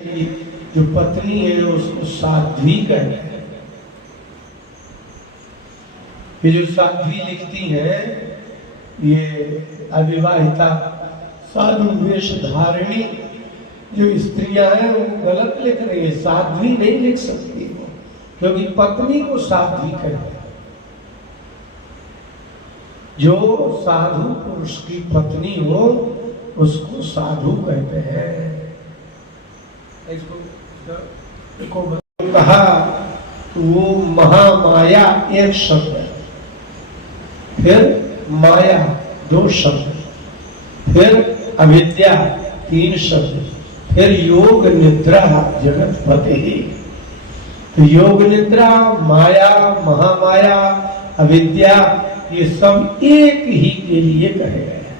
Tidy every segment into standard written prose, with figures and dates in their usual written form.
जो पत्नी है उसको साध्वी कहते हैं। ये जो साध्वी लिखती है ये अविवाहिता साधु वेश धारिणी जो स्त्रियां हैं वो गलत लिख रही है, साध्वी नहीं लिख सकती वो, क्योंकि पत्नी को साध्वी कहते हैं। जो साधु पुरुष की पत्नी हो उसको साधु कहते हैं। इसको कहा वो महामाया एक शब्द है, फिर माया दो शब्द, फिर अविद्या तीन शब्द, फिर योग निद्रा जगतपते। तो योग निद्रा, माया, महामाया, अविद्या ये सब एक ही के लिए कहे गए हैं।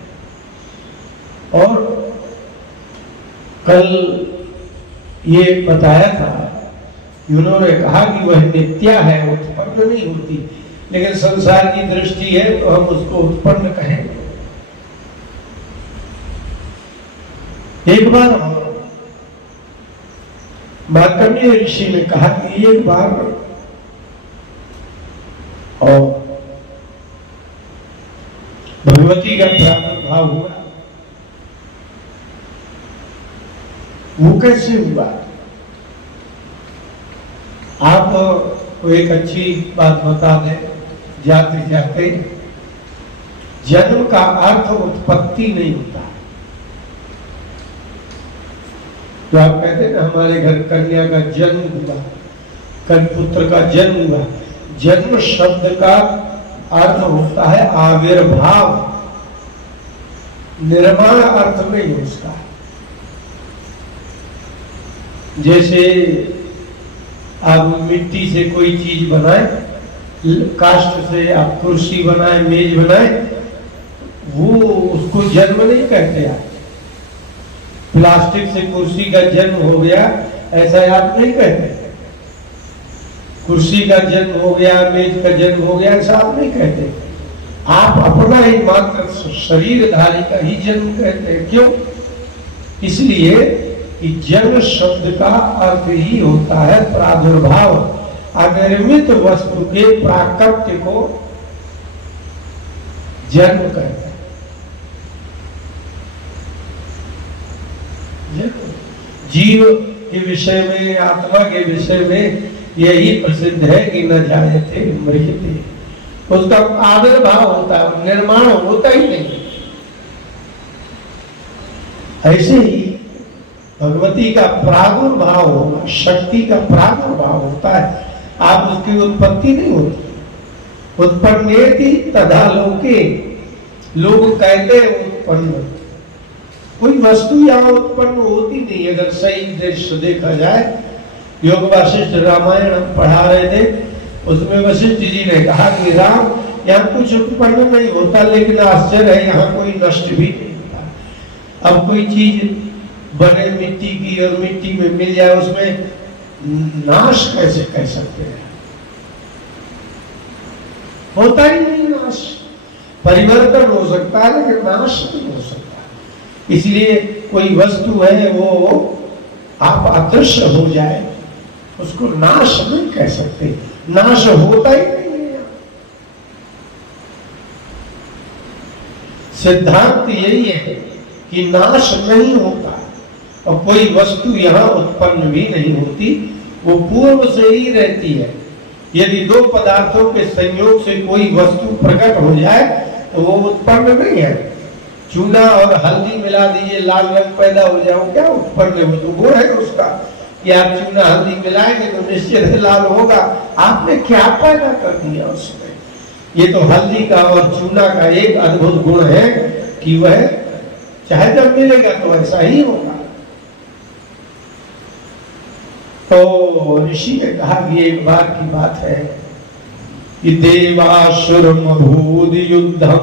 और कल ये बताया था, उन्होंने कहा कि वह नित्या है, उत्पन्न नहीं होती, लेकिन संसार की दृष्टि है तो हम उसको उत्पन्न कहेंगे। एक बार मार्कंडेय ऋषि ने कहा कि एक बार और भगवती का प्रादुर्भाव हुआ। वो कैसे हुआ? आप को एक अच्छी बात बता दें जाते जाते, जन्म का अर्थ उत्पत्ति नहीं होता। तो आप कहते हैं ना हमारे घर कन्या का जन्म हुआ, पुत्र का जन्म हुआ। जन्म शब्द का अर्थ होता है आविर्भाव, निर्माण अर्थ नहीं उसका। जैसे आप मिट्टी से कोई चीज बनाए, काष्ठ से आप कुर्सी बनाए, मेज बनाए, वो उसको जन्म नहीं कहते आप। प्लास्टिक से कुर्सी का जन्म हो गया ऐसा आप नहीं कहते। कुर्सी का जन्म हो गया, मेज का जन्म हो गया ऐसा आप नहीं कहते। आप अपना ही मात्र शरीरधारी का ही जन्म कहते हैं। क्यों? इसलिए कि जन्म शब्द का अर्थ ही होता है प्रादुर्भाव, अनिर्मित वस्तु के प्राकट्य को जन्म कहते हैं। जीव के विषय में, आत्मा के विषय में यही प्रसिद्ध है कि न जायते मृत्यते, उसका आविर्भाव होता है, निर्माण होता ही नहीं। ऐसे ही भगवती का प्रादुर्भाव होगा, शक्ति का प्रादुर्भाव होता है, आप उसकी उत्पत्ति नहीं होती। उत्पन्नेति तथा लोके, लोग कहते हैं उत्पन्न, कोई वस्तु यहाँ उत्पन्न होती नहीं। अगर सही दृश्य देखा जाए, योग वशिष्ठ रामायण हम पढ़ा रहे थे, उसमें वशिष्ठ जी ने कहा कि राम यहाँ कुछ उत्पन्न नहीं होता, लेकिन आश्चर्य है यहाँ कोई नष्ट भी नहीं होता। अब कोई चीज बने मिट्टी की और मिट्टी में मिल जाए, उसमें नाश कैसे कह सकते हैं? होता ही नहीं नाश। परिवर्तन हो सकता है लेकिन नाश नहीं हो सकता। इसलिए कोई वस्तु है वो आप अदृश्य हो जाए, उसको नाश नहीं कह सकते, नाश होता ही नहीं है। सिद्धांत यही है कि नाश नहीं होता, और कोई वस्तु यहाँ उत्पन्न भी नहीं होती, वो पूर्व से ही रहती है। यदि दो पदार्थों के संयोग से कोई वस्तु प्रकट हो जाए तो वो उत्पन्न नहीं है। चूना और हल्दी मिला दीजिए, लाल रंग पैदा हो जाए, क्या उत्पन्न हो? तो गुण है उसका कि आप चूना हल्दी मिलाएंगे तो निश्चित लाल होगा। आपने क्या पैदा कर दिया उसमें? ये तो हल्दी का और चूना का एक अद्भुत गुण है कि वह चाहे जब मिलेगा तो ऐसा ही होगा। तो ऋषि ने कहा कि एक बार की बात है कि देवासुर मभूद युद्धम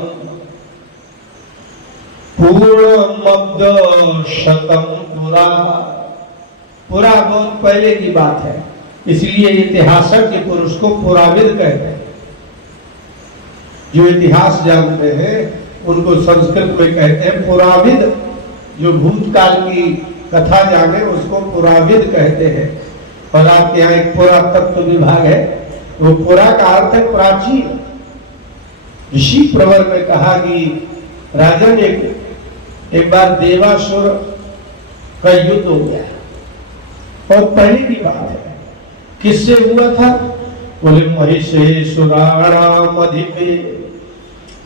पूर्णमब्द शतम पुरा। पुरा बहुत पहले की बात है, इसलिए इतिहासज्ञ पुरुष को पुराविद कहते हैं। जो इतिहास जानते हैं उनको संस्कृत में कहते हैं पुराविद। जो भूतकाल की कथा जाने उसको पुराविद कहते हैं। और आपके यहाँ एक पुरातत्व विभाग है, वो पुरा का अर्थ है प्राचीन। ऋषि प्रवर में कहा कि राजन एक बार देवासुर का युद्ध हो गया, और पहली की बात है। किससे हुआ था? बोले महिषेसुराणाम अधिपे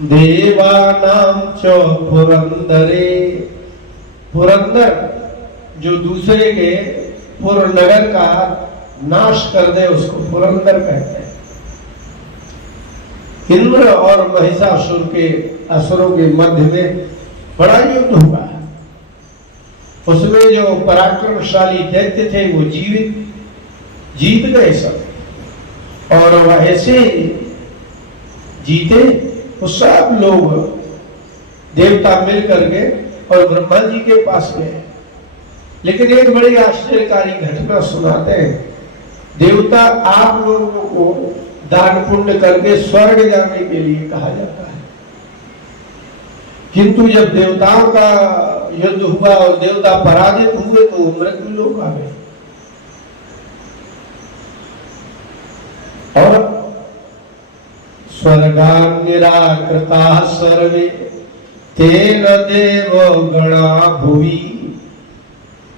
देवानाम च पुरंदरे। पुरंदर जो दूसरे के पुरनगर का नाश कर दे उसको पुरंदर कहते हैं। इंद्र और महिषासुर के असुरों के मध्य में बड़ा युद्ध हुआ। उसमें जो पराक्रमशाली दैत्य थे वो जीत गए सब, और वह ऐसे जीते वो सब लोग देवता मिल करके और ब्रह्मा जी के पास गए। लेकिन एक बड़ी आश्चर्यकारी घटना सुनाते हैं। देवता आप लोगों को दान पुण्य करके स्वर्ग जाने के लिए कहा जाता है, किंतु जब देवताओं का युद्ध हुआ और देवता पराजित हुए तो मृत्यु लोक आ गए। और स्वर्गान निराकृता सर्वे तेन देव गणा भुवि।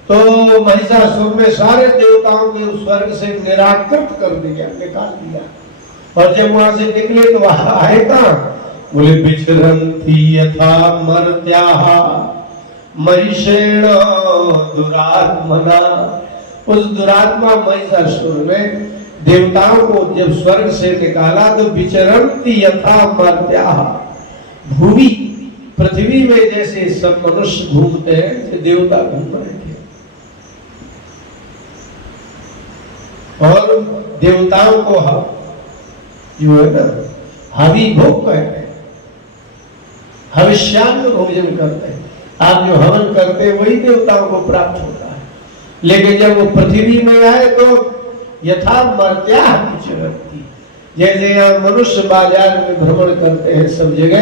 तो महिषासुर ने सारे देवताओं के स्वर्ग से निराकृत कर दिया, निकाल दिया। और जब वहां से निकले तो वहां आए कहां? बोले विचरन्ति यथा मर्त्याः महिषेण दुरात्मना। उस दुरात्मा महिषासुर ने देवताओं को जब स्वर्ग से निकाला तो विचरन्ति यथा मर्त्याः, भूमि पृथ्वी में जैसे सब मनुष्य घूमते हैं जैसे देवता घूम रहे थे। और देवताओं को जो है ना हवि भोग कहते हैं, हविष्यान्न भोजन करते हैं। आप जो हवन करते हैं वही देवताओं को प्राप्त होता है। लेकिन जब वो पृथ्वी में आए तो यथा मर्त्याः विचरन्ति, जैसे यहाँ मनुष्य बाजार में भ्रमण करते हैं सब जगह,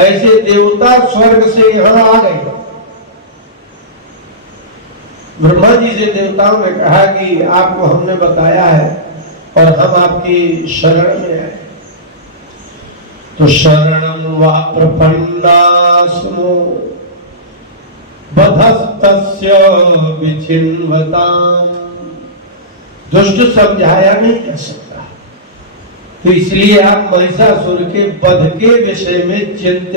ऐसे देवता स्वर्ग से यहाँ आ गए। ब्रह्मा जी से देवताओं ने कहा कि आपको हमने बताया है और हम आपकी शरण में आए। तो शरणं वा प्रपन्नास्मो बधस्तस्य विचिन्वताम्। दुष्ट समझाया नहीं कर सकता, तो इसलिए आप महिषासुर के वध के विषय में चिंतित